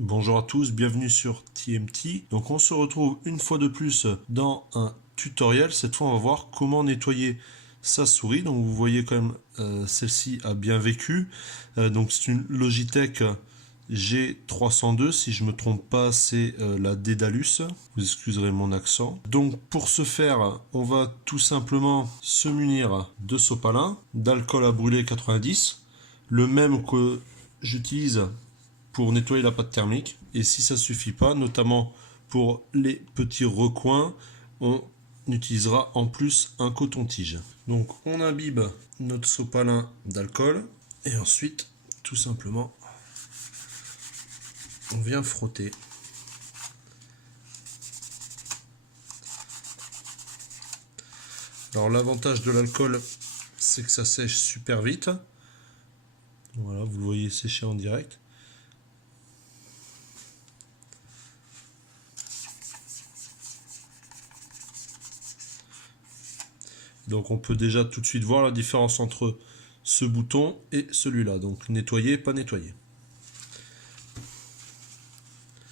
Bonjour à tous, bienvenue sur TMT. Donc on se retrouve une fois de plus dans un tutoriel. Cette fois on va voir comment nettoyer sa souris. Donc vous voyez quand même celle-ci a bien vécu. Donc c'est une Logitech G302, si je me trompe pas c'est la Daedalus. Vous excuserez mon accent. Donc pour ce faire on va tout simplement se munir de sopalin, d'alcool à brûler 90, le même que j'utilise pour nettoyer la pâte thermique. Et si ça suffit pas, notamment pour les petits recoins, on utilisera en plus un coton-tige. Donc on imbibe notre sopalin d'alcool et ensuite tout simplement on vient frotter. Alors l'avantage de l'alcool, c'est que ça sèche super vite. Voilà, vous le voyez sécher en direct. Donc on peut déjà tout de suite voir la différence entre ce bouton et celui-là. Donc nettoyer, pas nettoyer.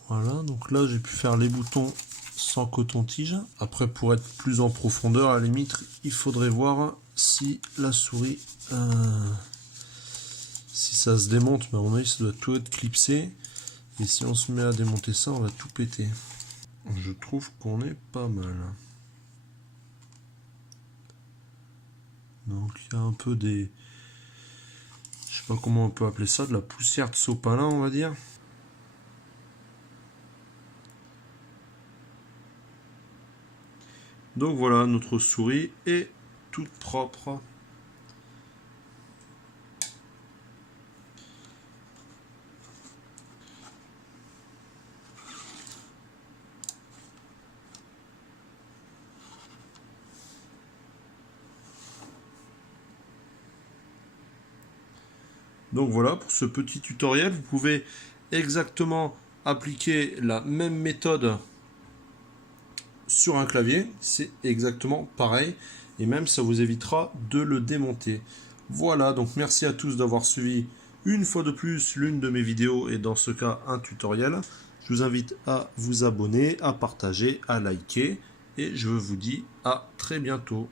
Voilà, donc là j'ai pu faire les boutons sans coton-tige. Après pour être plus en profondeur, à la limite, il faudrait voir si la souris, si ça se démonte, mais à mon avis ça doit tout être clipsé. Et si on se met à démonter ça, on va tout péter. Je trouve qu'on est pas mal. Donc il y a un peu des... Je sais pas comment on peut appeler ça, de la poussière de sopalin on va dire. Donc voilà, notre souris est toute propre. Donc voilà, pour ce petit tutoriel, vous pouvez exactement appliquer la même méthode sur un clavier. C'est exactement pareil. Et même, ça vous évitera de le démonter. Voilà, donc merci à tous d'avoir suivi une fois de plus l'une de mes vidéos et dans ce cas un tutoriel. Je vous invite à vous abonner, à partager, à liker. Et je vous dis à très bientôt.